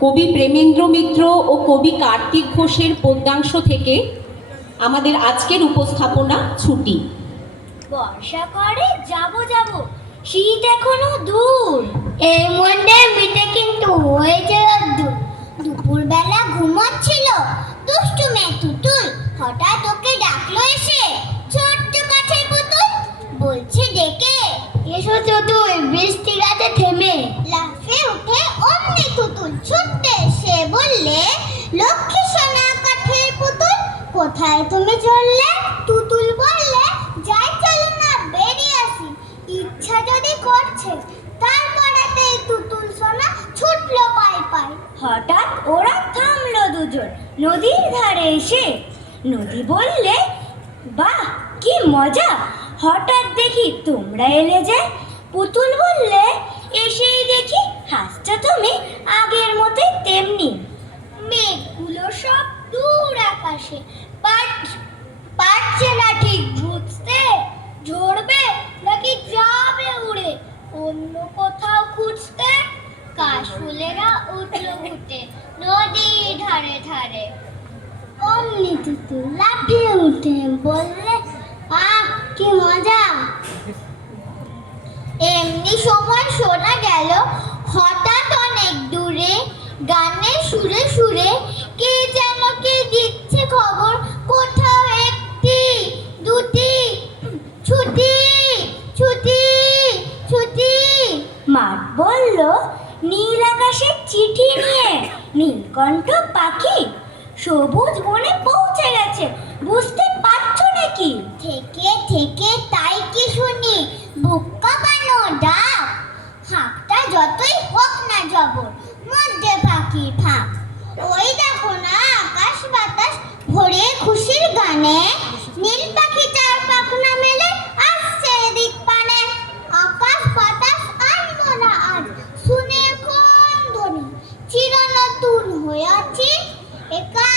কবি প্রেমেন্দ্র মিত্র ও কবি কার্তিক ঘোষের পদ্যাংশ থেকে আমাদের আজকের উপস্থাপনা ছুটি। বর্ষা করে, যাব যাব। শীত এখনও দূর। এর মধ্যে মিটে কিন্তু হয়েছে রোদ্দুর দুপুরবেলা ঘুমাচ্ছিল দুষ্টু মেতুতুল হঠাৎ ওকে ডাকলো এসে ছোট্ট কাঠের পুতুল বলছে ডেকে এসো চতুল বৃষ্টি রাতে থেমে লাফে উঠে অমনি তুতুল ছুটতে সে বললে লক্ষ্মী সোনা কাঠের পুতুল কোথায় তুমি চললে? তুতুল বললে, যাই চলো না, বেরিয়ে আসি। ইচ্ছা যদি করছে তারপরেতে তুতুল সোনা ছুটলো পাই পাই হঠাৎ ওরা থামলো দুজন, নদীর ধারে এসে। নদী বললে, বাহ, কি মজা! হঠাৎ দেখি তোমরা এলে যে, পুতুল বললে এসেই দেখি হাসছো তুমি আগের মতোই তেমনি মেঘগুলো সব দূর আকাশে পার- পারছে না ঠিক বুঝতে ঝরবে নাকি যাবে উড়ে অন্য কোথাও খুঁজতে কাশফুলেরা উঠল উঠে নদীর ধারে ধারে অমনি লাফিয়ে উঠে বললে, আহ, কি মজা! এমনি সময় শোনা গেল, হঠাৎ অনেক দূরে গানের সুরে সুরে কে যেন কে দিচ্ছে খবর, কোথাও একটি, দুটি, ছুটি ছুটি ছুটি। মাঠ বলল, নীল আকাশের চিঠি নিয়ে, নীলকণ্ঠ পাখি সবুজ বনে পৌঁছে গেছে। বুঝতে পারছ নাকি? থেকে থেকে তাই কি শুনি? বুক কাঁপানো ডাক। হাঁকটা যতই হোক না জবর, মধ্যে পাখি ফাঁক। ওই দেখো না, আকাশ বাতাস, ভরে খুশির গানে। নীল পাখি চার পাখনা মেলে আসছে এদিক পানে। আকাশ বাতাস আর মোরা আজ, শুনে কোন ধ্বনি? চির নতুন হয়ে আছি একার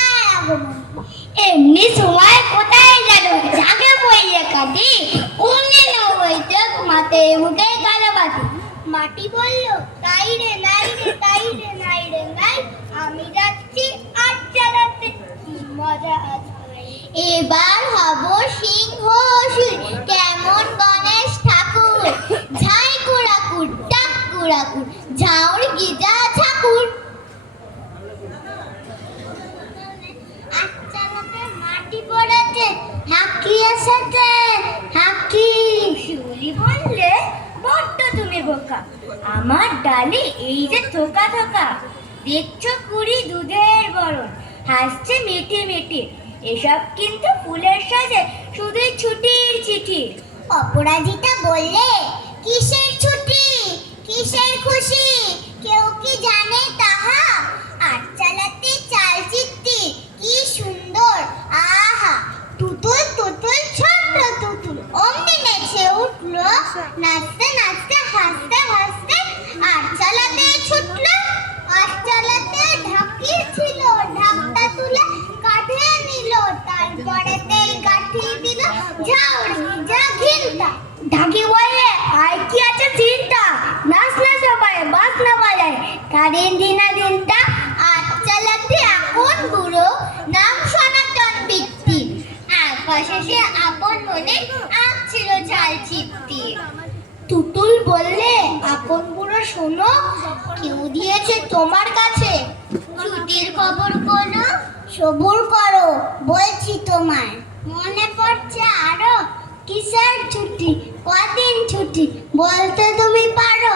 এমনি সময় কোথায় গেল জাগে বইয়ে কাটি কোনে না হইতে মাতে উঠে কালাবাতি মাটি বলল, তাই রে, নাই রে, তাই রে, নাই রে, নাই। আমি যাচ্ছি আর চালাতে। মজা আছে। এবার হব সিংহ এসেছে হাঁকি শিউলি বললে বড্ড তুমি বোকা। আমার ডালে এই যে থোকা থোকা। দেখছ কুড়ি দুধের বরণ। হাসছে মেটে মেটে। এসব কিন্তু ফুলের সাজে শুধু ছুটির চিঠি। অপরাজিতা বললে কিসের ছুটি? কিসের খুশি কেউ কি জানে তাহা আর চালাতে চাল চিত্তি কি সুন্দর আহা তুতুল তুতুল ছোট্ট তুতুল অমনি নেচে উঠল নাচতে নাচতে, হাসতে হাসতে আর চালাতে ছুটলো। আর চালাতে ঢাকি ছিল, ঢাকটা তুলে কাঁধে নিল তারপরে তেল কাঠিয়ে দিল। ঝাউরি যা ঘিনটা ঢাকি বলে, আর কি আছে চিন্তা? নাচ না সবাই বাস না বাজায়। কারেন দিনা দিনটা আর চালাতে এখন বুড়ো, নাম সনাতন বৃত্তি। আকাশে সে আপন মনে আঁকছিল ঝাল চিত্তি তুতুল বললে, আপন বুড়ো শোনো, কেউ দিয়েছে তোমার কাছে। ছুটির খবর কোনো সবুর করো, বলছি তোমার। মনে পড়ছে আরও, কিসের ছুটি? কদিন ছুটি? বলতে তুমি পারো।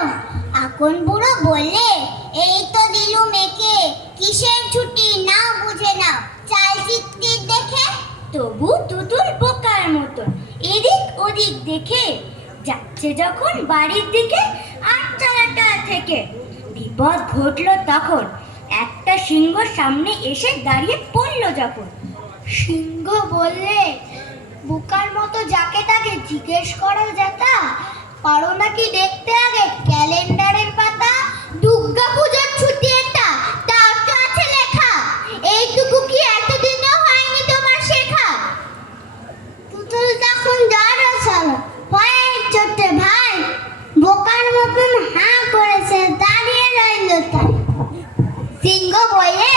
এখন বুড়ো বললে, এই তো দিলু মেকে কিসের ছুটি? না বুঝে নাও। চাল দেখে? তবু তুতুল বোকার মতন। এদিক ওদিক দেখে যাচ্ছে যখন বাড়ির দিকে আটচালাটা থেকে। বিপদ ঘটল তখন। একটা সিংহ সামনে এসে দাঁড়িয়ে পড়ল যখন। সিংহ বললে, বুকার মতো যাকে তাকে জিজ্ঞেস করো যেতা? পারো নাকি দেখতে আগে? ক্যালেন্ডারের পাতা দুর্গা পূজার ছুটি এটা তাও তো আছে লেখা এইটুকু কি এতদিনও হয়নি তোমার শেখা পুতুল তখন জ্বর আসাল ভয়ের চোটে ভাই বোকার মতন হাঁ করেছে দাঁড়িয়ে রইল তাই সিংহ বলে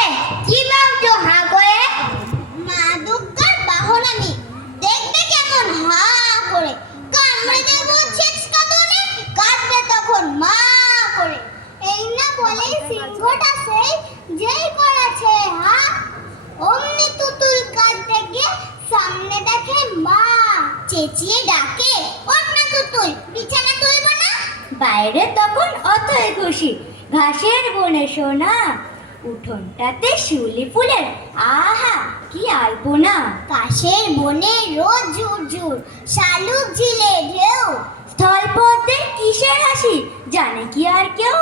কি ভাবছ হা করে মা দুর্গার বাহন আমি দেখবে কেমন হা করে কামড়ে দেবো ছেচকা দোনে কাটবে তখন মা করে এই না বলে সিংহটা সেই যেই করেছে হা? অমনি তুতুল কাটতে গিয়ে সামনে দেখে মা চেঁচিয়ে ডাকে ওঠ না তুতুল বিছানা তুলব না? বাইরে তখন অতই খুশি ঘাসের বনে সোনা উঠোনটাতে শিউলি ফুলের আহা কি আলপনা! কাশের বনে রোজ ঝুর ঝুর শালুক ঝিলে ঢেউ। স্থলপথে কিসের হাসি জানে কি আর কেউ?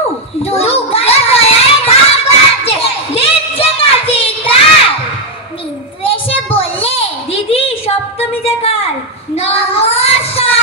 দিদি সপ্তমী কাল নমস্কার।